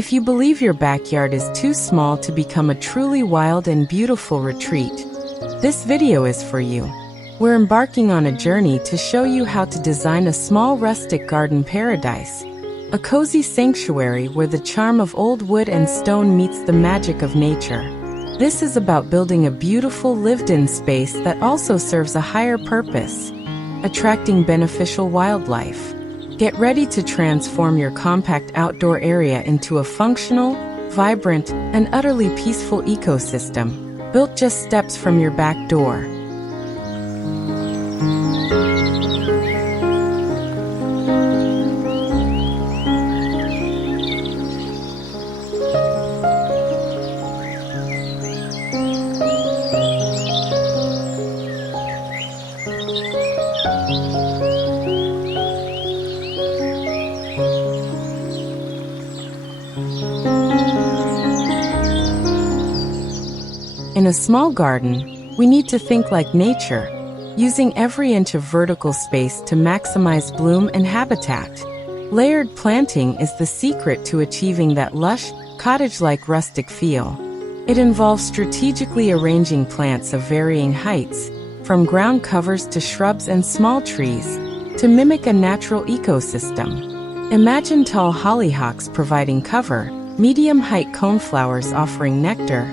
If you believe your backyard is too small to become a truly wild and beautiful retreat, this video is for you. We're embarking on a journey to show you how to design a small rustic garden paradise, a cozy sanctuary where the charm of old wood and stone meets the magic of nature. This is about building a beautiful lived-in space that also serves a higher purpose, attracting beneficial wildlife. Get ready to transform your compact outdoor area into a functional, vibrant, and utterly peaceful ecosystem, built just steps from your back door. In a small garden, we need to think like nature, using every inch of vertical space to maximize bloom and habitat. Layered planting is the secret to achieving that lush, cottage-like rustic feel. It involves strategically arranging plants of varying heights, from ground covers to shrubs and small trees, to mimic a natural ecosystem. Imagine tall hollyhocks providing cover, medium-height coneflowers offering nectar,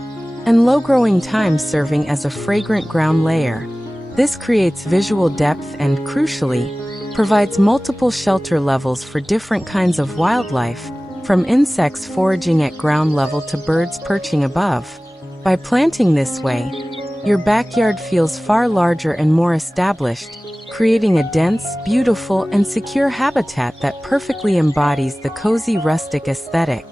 and low-growing thyme serving as a fragrant ground layer. This creates visual depth and, crucially, provides multiple shelter levels for different kinds of wildlife, from insects foraging at ground level to birds perching above. By planting this way, your backyard feels far larger and more established, creating a dense, beautiful, and secure habitat that perfectly embodies the cozy rustic aesthetic.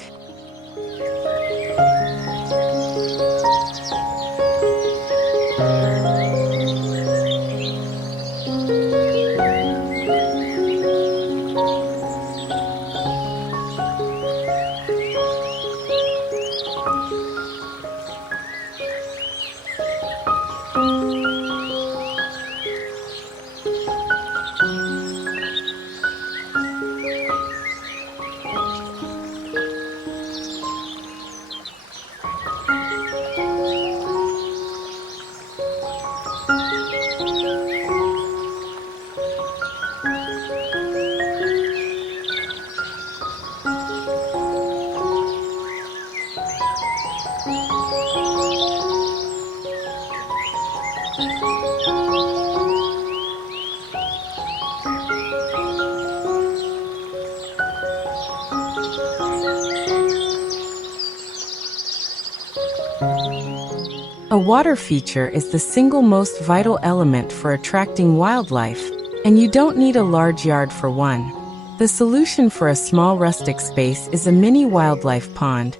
A water feature is the single most vital element for attracting wildlife, and you don't need a large yard for one. The solution for a small rustic space is a mini wildlife pond,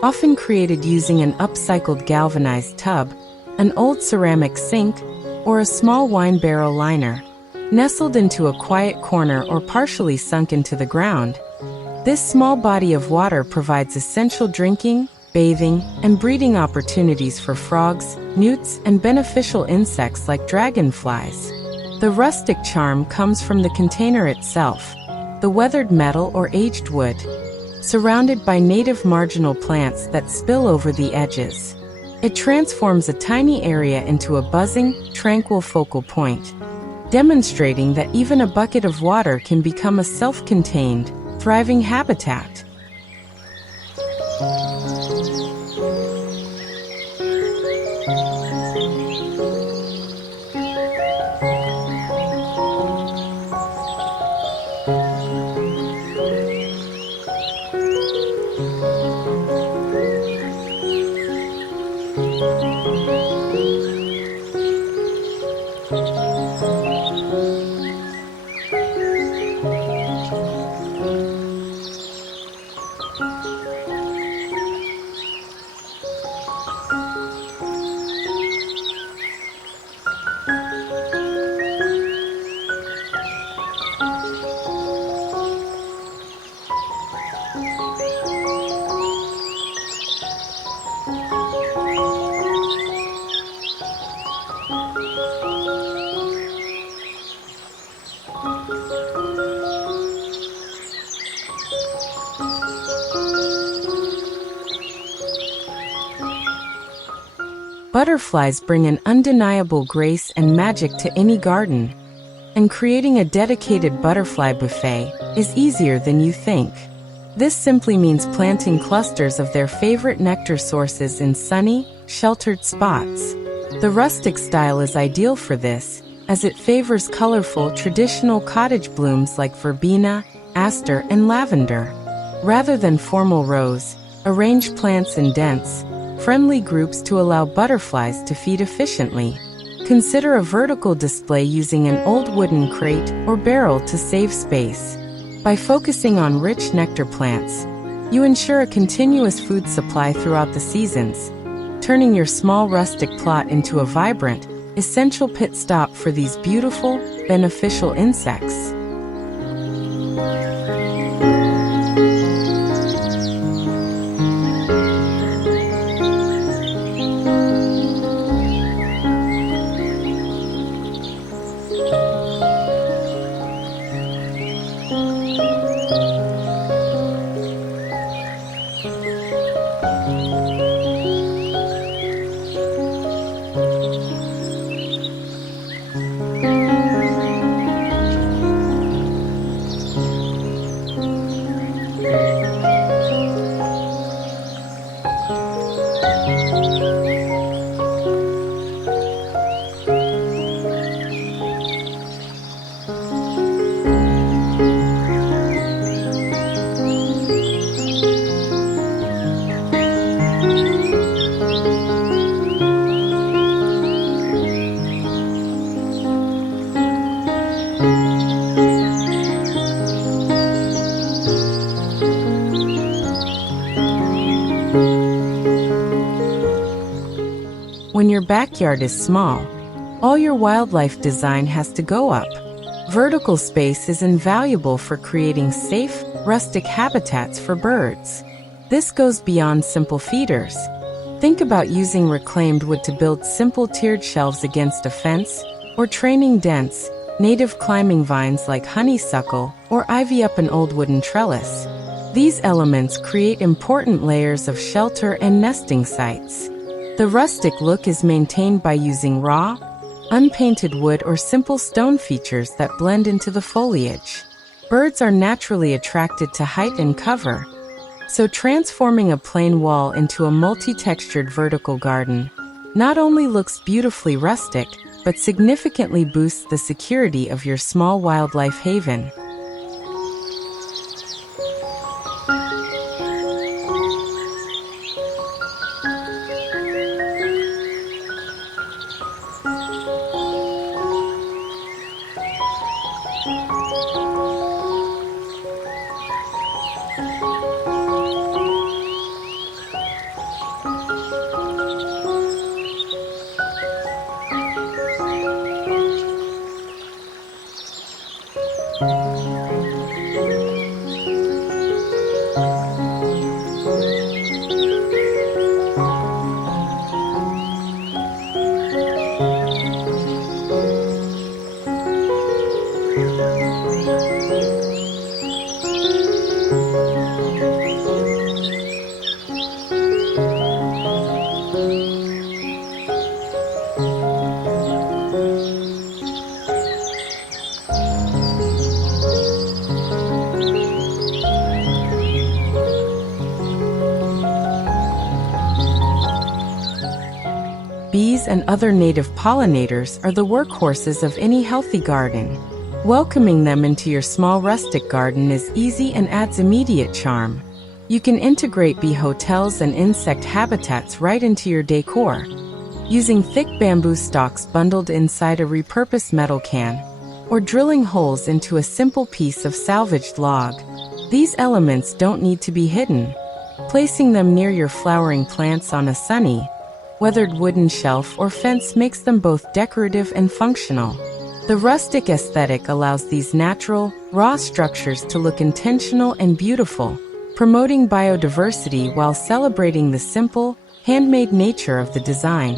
often created using an upcycled galvanized tub, an old ceramic sink, or a small wine barrel liner. Nestled into a quiet corner or partially sunk into the ground, this small body of water provides essential drinking, bathing, and breeding opportunities for frogs, newts, and beneficial insects like dragonflies. The rustic charm comes from the container itself, the weathered metal or aged wood, surrounded by native marginal plants that spill over the edges. It transforms a tiny area into a buzzing, tranquil focal point, demonstrating that even a bucket of water can become a self-contained, thriving habitat. Butterflies bring an undeniable grace and magic to any garden. And creating a dedicated butterfly buffet is easier than you think. This simply means planting clusters of their favorite nectar sources in sunny, sheltered spots. The rustic style is ideal for this, as it favors colorful, traditional cottage blooms like verbena, aster, and lavender. Rather than formal rows, arrange plants in dense, friendly groups to allow butterflies to feed efficiently. Consider a vertical display using an old wooden crate or barrel to save space. By focusing on rich nectar plants, you ensure a continuous food supply throughout the seasons, turning your small rustic plot into a vibrant, essential pit stop for these beautiful, beneficial insects. When your backyard is small, all your wildlife design has to go up. Vertical space is invaluable for creating safe, rustic habitats for birds. This goes beyond simple feeders. Think about using reclaimed wood to build simple tiered shelves against a fence, or training dense, native climbing vines like honeysuckle or ivy up an old wooden trellis. These elements create important layers of shelter and nesting sites. The rustic look is maintained by using raw, unpainted wood or simple stone features that blend into the foliage. Birds are naturally attracted to height and cover, so transforming a plain wall into a multi-textured vertical garden not only looks beautifully rustic, but significantly boosts the security of your small wildlife haven. Bees and other native pollinators are the workhorses of any healthy garden. Welcoming them into your small rustic garden is easy and adds immediate charm. You can integrate bee hotels and insect habitats right into your decor, using thick bamboo stalks bundled inside a repurposed metal can, or drilling holes into a simple piece of salvaged log. These elements don't need to be hidden. Placing them near your flowering plants on a sunny, weathered wooden shelf or fence makes them both decorative and functional. The rustic aesthetic allows these natural, raw structures to look intentional and beautiful, promoting biodiversity while celebrating the simple, handmade nature of the design.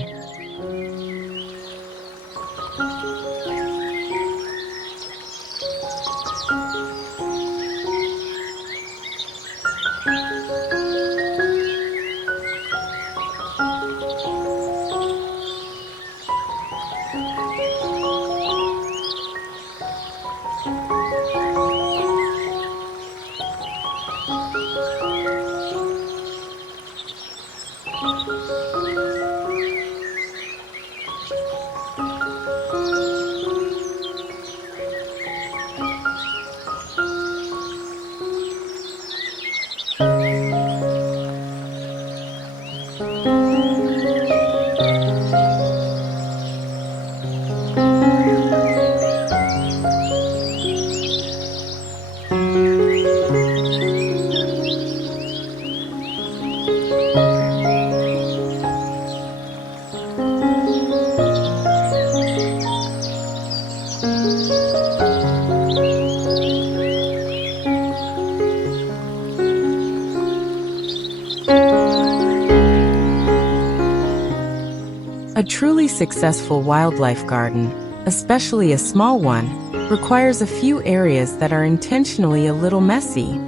A truly successful wildlife garden, especially a small one, requires a few areas that are intentionally a little messy.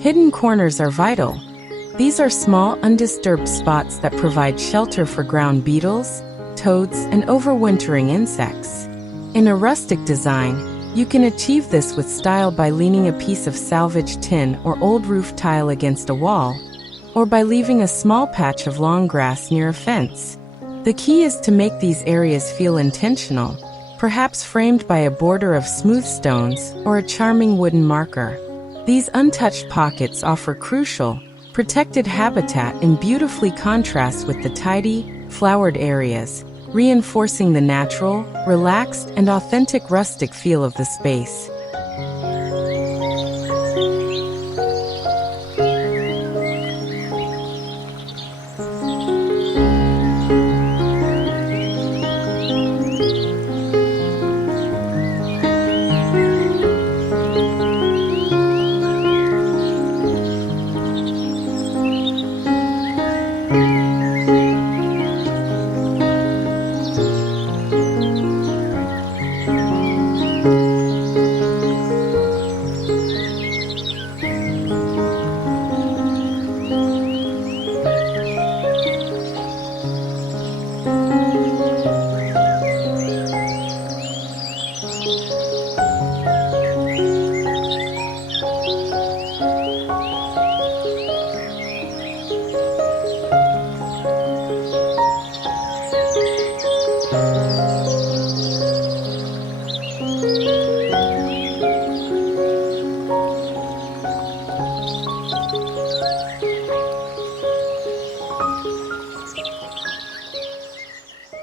Hidden corners are vital. These are small, undisturbed spots that provide shelter for ground beetles, toads, and overwintering insects. In a rustic design, you can achieve this with style by leaning a piece of salvaged tin or old roof tile against a wall, or by leaving a small patch of long grass near a fence. The key is to make these areas feel intentional, perhaps framed by a border of smooth stones or a charming wooden marker. These untouched pockets offer crucial, protected habitat and beautifully contrast with the tidy, flowered areas, reinforcing the natural, relaxed, and authentic rustic feel of the space.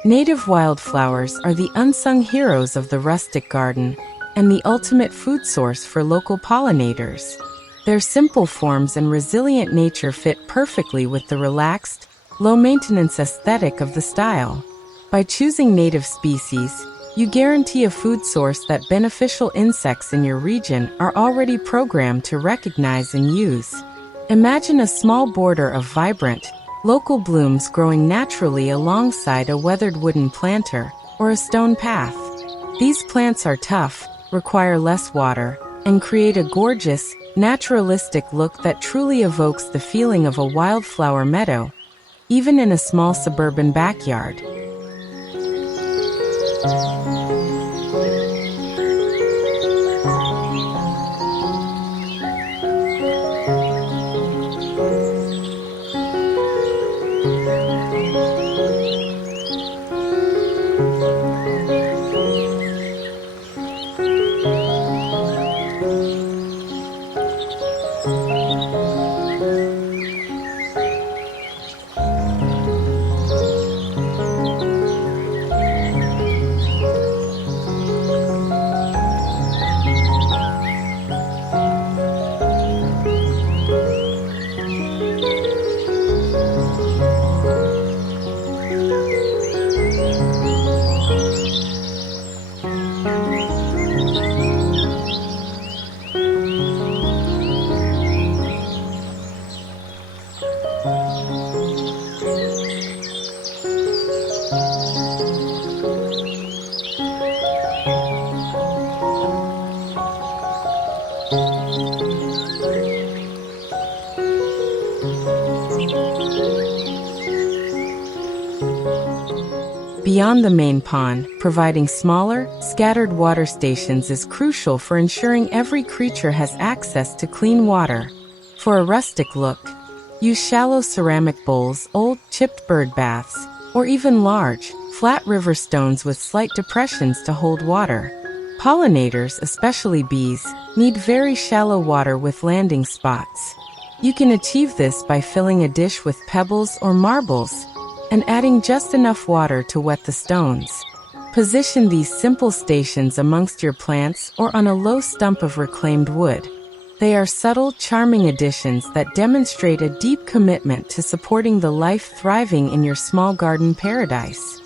Native wildflowers are the unsung heroes of the rustic garden and the ultimate food source for local pollinators. Their simple forms and resilient nature fit perfectly with the relaxed, low-maintenance aesthetic of the style. By choosing native species, you guarantee a food source that beneficial insects in your region are already programmed to recognize and use. Imagine a small border of vibrant, local blooms growing naturally alongside a weathered wooden planter or a stone path. These plants are tough, require less water, and create a gorgeous, naturalistic look that truly evokes the feeling of a wildflower meadow, even in a small suburban backyard. Beyond the main pond, providing smaller, scattered water stations is crucial for ensuring every creature has access to clean water. For a rustic look, use shallow ceramic bowls, old, chipped bird baths, or even large, flat river stones with slight depressions to hold water. Pollinators, especially bees, need very shallow water with landing spots. You can achieve this by filling a dish with pebbles or marbles and adding just enough water to wet the stones. Position these simple stations amongst your plants or on a low stump of reclaimed wood. They are subtle, charming additions that demonstrate a deep commitment to supporting the life thriving in your small garden paradise.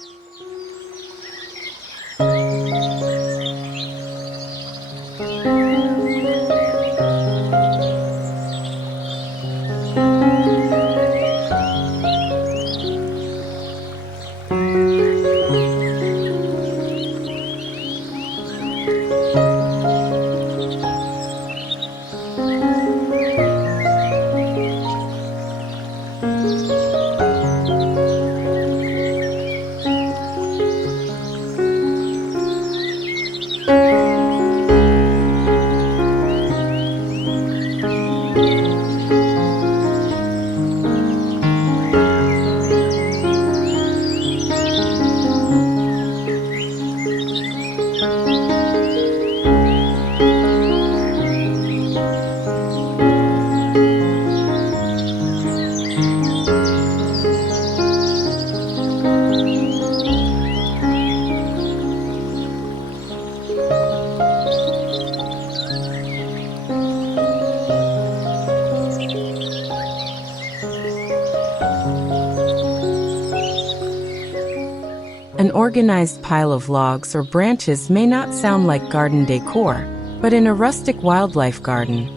An organized pile of logs or branches may not sound like garden decor, but in a rustic wildlife garden,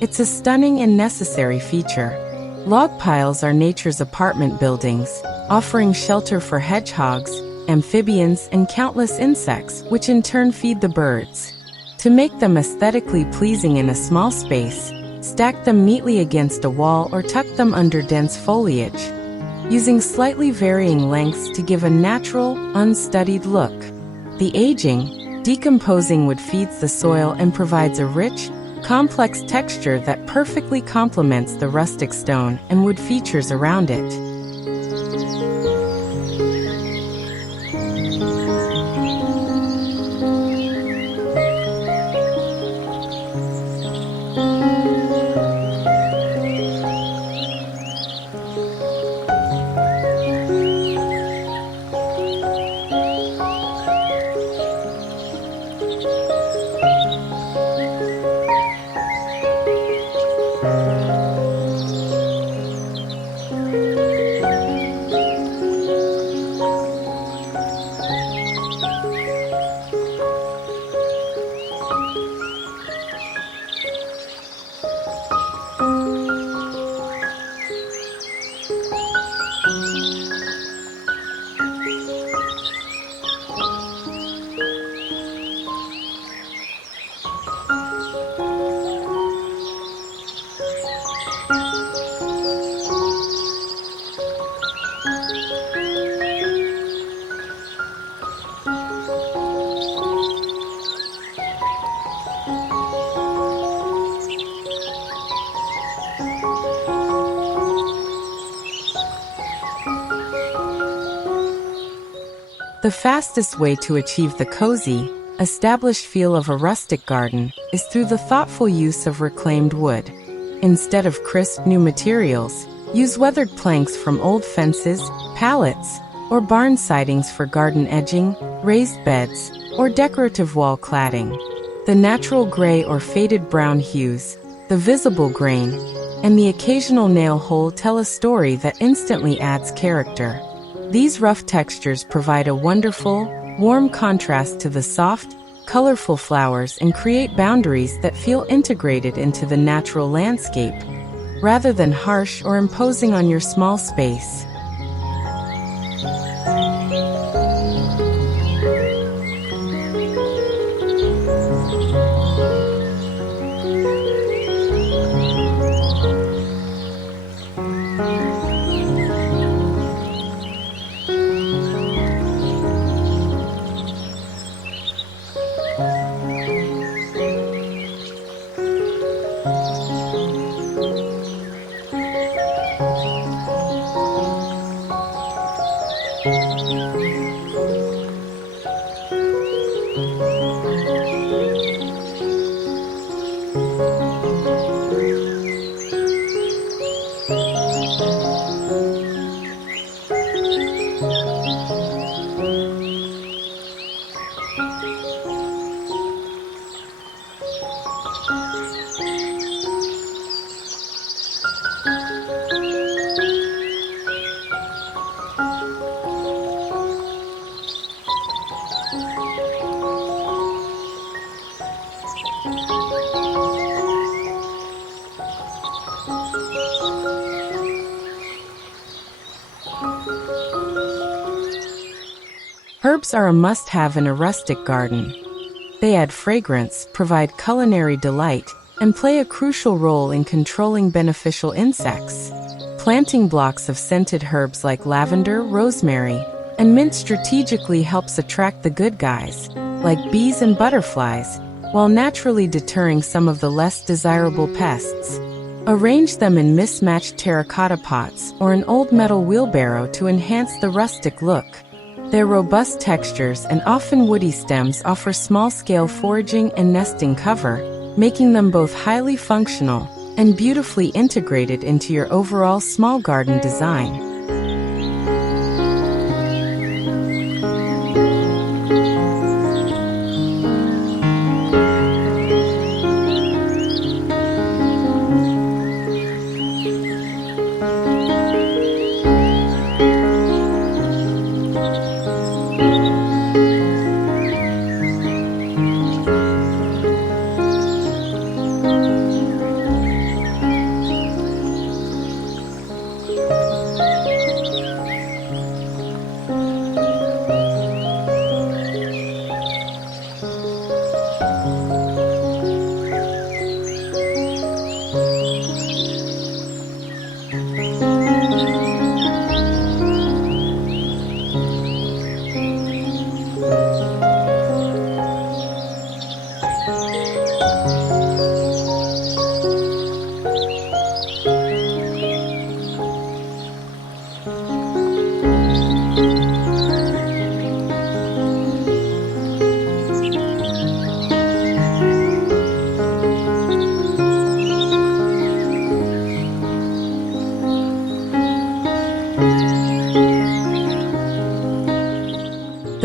it's a stunning and necessary feature. Log piles are nature's apartment buildings, offering shelter for hedgehogs, amphibians, and countless insects, which in turn feed the birds. To make them aesthetically pleasing in a small space, stack them neatly against a wall or tuck them under dense foliage, using slightly varying lengths to give a natural, unstudied look. The aging, decomposing wood feeds the soil and provides a rich, complex texture that perfectly complements the rustic stone and wood features around it. The fastest way to achieve the cozy, established feel of a rustic garden is through the thoughtful use of reclaimed wood. Instead of crisp new materials, use weathered planks from old fences, pallets, or barn sidings for garden edging, raised beds, or decorative wall cladding. The natural gray or faded brown hues, the visible grain, and the occasional nail hole tell a story that instantly adds character. These rough textures provide a wonderful, warm contrast to the soft, colorful flowers and create boundaries that feel integrated into the natural landscape, rather than harsh or imposing on your small space. Herbs are a must-have in a rustic garden. They add fragrance, provide culinary delight, and play a crucial role in controlling beneficial insects. Planting blocks of scented herbs like lavender, rosemary, and mint strategically helps attract the good guys, like bees and butterflies, while naturally deterring some of the less desirable pests. Arrange them in mismatched terracotta pots or an old metal wheelbarrow to enhance the rustic look. Their robust textures and often woody stems offer small-scale foraging and nesting cover, making them both highly functional and beautifully integrated into your overall small garden design.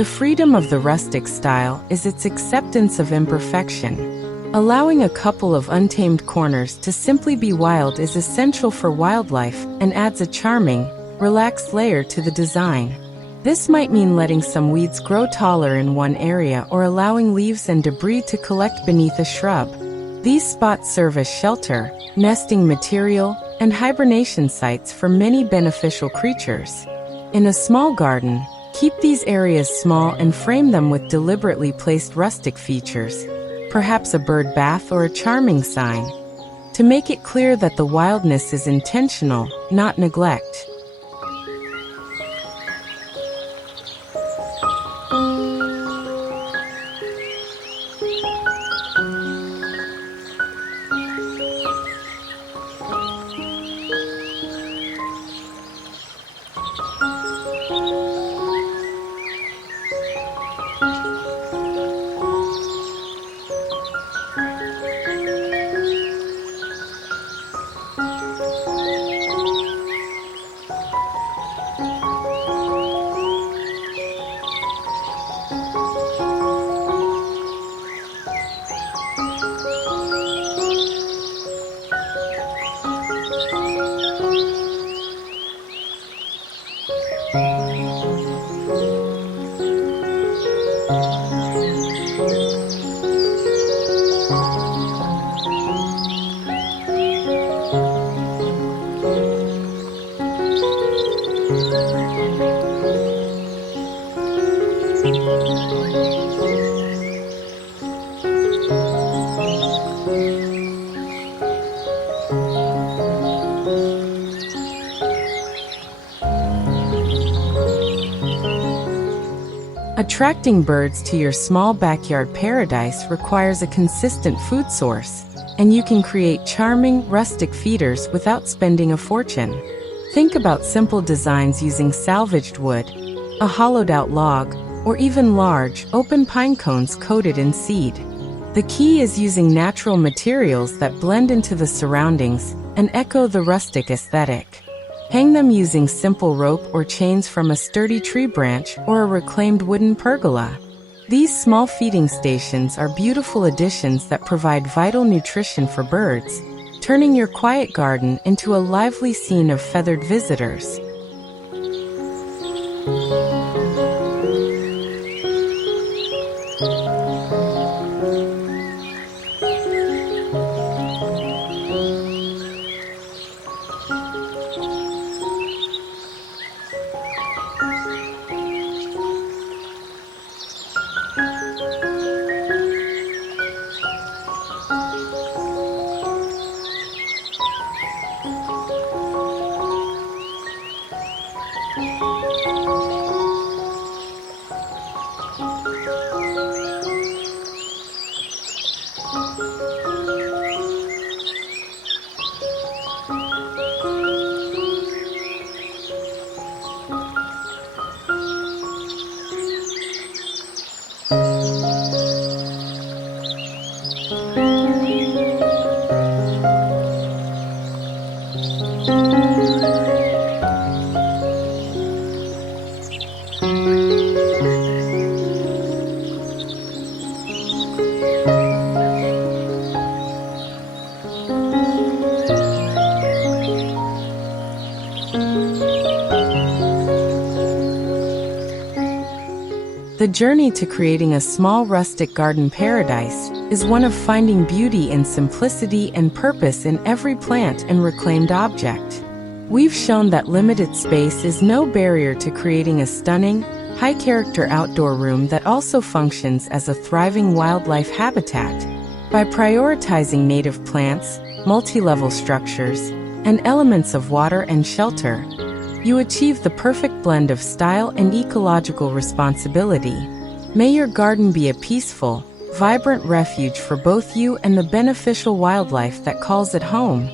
The freedom of the rustic style is its acceptance of imperfection. Allowing a couple of untamed corners to simply be wild is essential for wildlife and adds a charming, relaxed layer to the design. This might mean letting some weeds grow taller in one area or allowing leaves and debris to collect beneath a shrub. These spots serve as shelter, nesting material, and hibernation sites for many beneficial creatures. In a small garden, keep these areas small and frame them with deliberately placed rustic features, perhaps a bird bath or a charming sign, to make it clear that the wildness is intentional, not neglect. Attracting birds to your small backyard paradise requires a consistent food source, and you can create charming, rustic feeders without spending a fortune. Think about simple designs using salvaged wood, a hollowed-out log, or even large, open pine cones coated in seed. The key is using natural materials that blend into the surroundings and echo the rustic aesthetic. Hang them using simple rope or chains from a sturdy tree branch or a reclaimed wooden pergola. These small feeding stations are beautiful additions that provide vital nutrition for birds, turning your quiet garden into a lively scene of feathered visitors. The journey to creating a small rustic garden paradise is one of finding beauty in simplicity and purpose in every plant and reclaimed object. We've shown that limited space is no barrier to creating a stunning, high-character outdoor room that also functions as a thriving wildlife habitat. By prioritizing native plants, multi-level structures, and elements of water and shelter, you achieve the perfect blend of style and ecological responsibility. May your garden be a peaceful, vibrant refuge for both you and the beneficial wildlife that calls it home.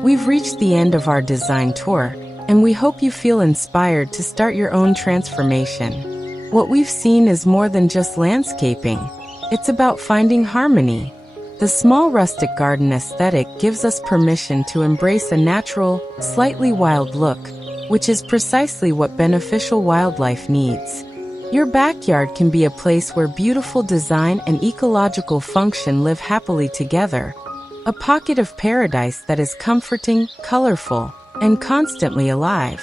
We've reached the end of our design tour, and we hope you feel inspired to start your own transformation. What we've seen is more than just landscaping. It's about finding harmony. The small rustic garden aesthetic gives us permission to embrace a natural, slightly wild look, which is precisely what beneficial wildlife needs. Your backyard can be a place where beautiful design and ecological function live happily together. A pocket of paradise that is comforting, colorful, and constantly alive.